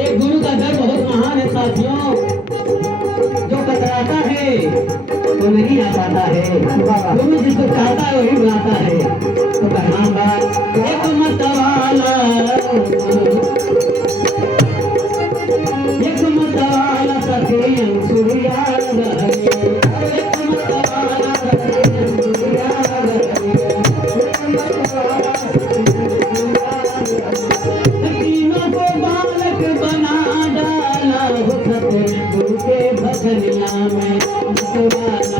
एक गुरु का दर बहुत महान है साथियों। जो कतराता है वो नहीं आ पाता है। गुरु जिसको चाहता है वही बुलाता है। तो कहना बात एक मतवाला, एक मतवाला सखी अंसुरिया रहे, एक मतवाला सखी अंसुरिया रहे, तीनों को बालक बना डाला हो सके गुरु के भजनिया में मतवाला।